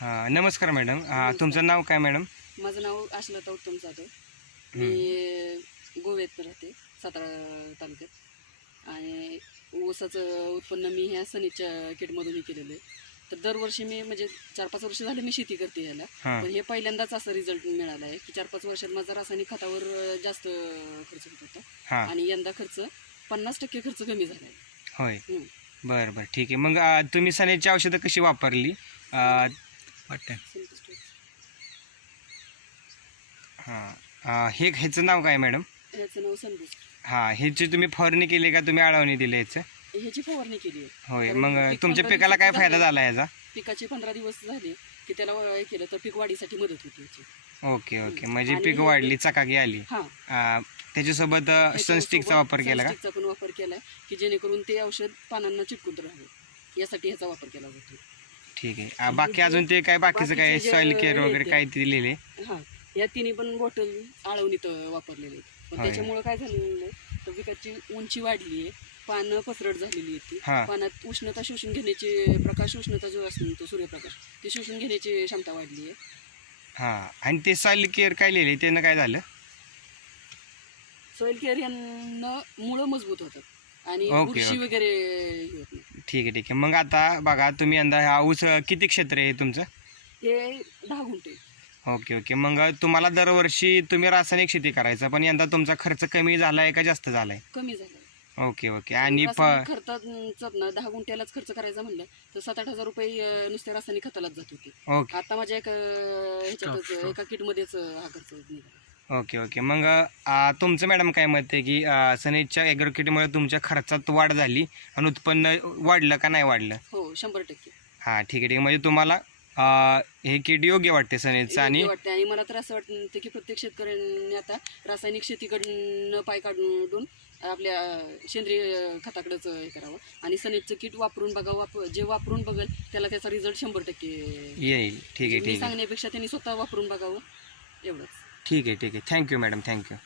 हां नमस्कार मॅडम. हां तुमचं नाव काय मॅडम? माझं नाव आश्लता उत्तम जाधव मी गोव्यात राहते सातारा तालुक्यात. आणि ऊसाचं उत्पन्न मी ह्या सनीच्या किटमधून हे केलेलं आहे. तर दरवर्षी मी म्हणजे चार पाच वर्ष झाले मी शेती करते ह्याला. पण हे पहिल्यांदाच असं रिझल्ट मिळाला आहे की चार पाच वर्षात माझा रासायनिक खतावर जास्त खर्च होत होता. हां. आणि यंदा खर्च पन्नास टक्के खर्च कमी झाला आहे. होय. बरं बरं. ठीक आहे. मग तुम्ही सनेची औषधं कशी वापरली? अं, हां. हे ह्याचं नाव काय मॅडम? ह्याचं नाव हां ह्याची तुम्ही फवारणी केली का? तुम्ही अळवणी दिली याचं ह्याची फवारणी केली होय मग तुमच्या पिकाला काय फायदा झालं. याचा? पिकाचे पंधरा दिवस झाले की त्याला हे केलं तर पीक वाढीसाठी मदत होती ओके ओके. म्हणजे आणि पीक हे- वाढली चकाकी आली. हां. त्याच्यासोबत सनस्टिकचा वापर केला का? सनस्टिकचा पण वापर केला की जेणेकरून ते औषध पानांना चिटकून राहावे. यासाठी ह्याचा वापर केला जातो. ठीक आहे. बाकी अजून ते काय बाकीचं काय बाकीचे जे सॉइल केअर वगैरे काय ते हा या तिन्ही पण बॉटल आळवणीत वापरलेले आहेत. पण होय. त्याच्यामुळे काय झालेलं आहे तर पिकाची उंची वाढली आहे. पानं पसरट झालेली आहेत ती. हा. पानात उष्णता शोषून घेण्याची प्रकाश उष्णता जो असतो तो सूर्यप्रकाश ते शोषून घेण्याची क्षमता वाढली आहे. हां आणि ते सॉइल केअर काय लिहिले त्यानं काय झालं? सॉइल केअर यांना मुळं मजबूत होतात आणि बुरशी. वगैरे हे होत नाही. ठीक आहे ठीक आहे. मग आता बघा तुम्ही यंदा हा ऊस अं, किती क्षेत्र आहे तुमचं? हे दहा गुंठे. Okay okay. मग तुम्हाला दरवर्षी तुम्ही रासायनिक शेती करायचं पण यंदा तुमचा खर्च कमी झाला आहे का जास्त झाला आहे कमी झालं ओके ओके. आणि प रासायनिक खर्चाचा ना दहा गुंठ्यालाच खर्च करायचा म्हणलं तर सात आठ हजार रुपये अं, नुसत्या रासायनिक खतालाच जात होते. ओके. आता माझ्या एका ह्याच्यातच एका किटमध्येच हा खर्च निघाला ओके ओके. मग तुमचं मॅडम काय मत आहे की अं, सनेजच्या ॲग्रोकिटमुळे तुमच्या खर्चात वाढ झाली आणि उत्पन्न वाढलं का नाही वाढलं? हो शंभर टक्के. हां ठीक आहे ठीक आहे. म्हणजे तुम्हाला अं, हे किट योग्य वाटते सनेजचं आणि योग्य वाटते आणि मला तर असं वाटतं की प्रत्येक शेतकऱ्यांनी आता रासायनिक शेतीकडनं पाय काढून आपल्या सेंद्रिय खताकडेच हे करावं. आणि सनेजचं किट वापरून बघा वाप जे वापरून बघल त्याला त्याचा रिझल्ट शंभर टक्के येईल. ठीक आहे मी ठीक आहे. सांगण्यापेक्षा त्यांनी स्वतः वापरून बघावं एवढंच. ठीक आहे ठीक आहे. Thank you madam thank you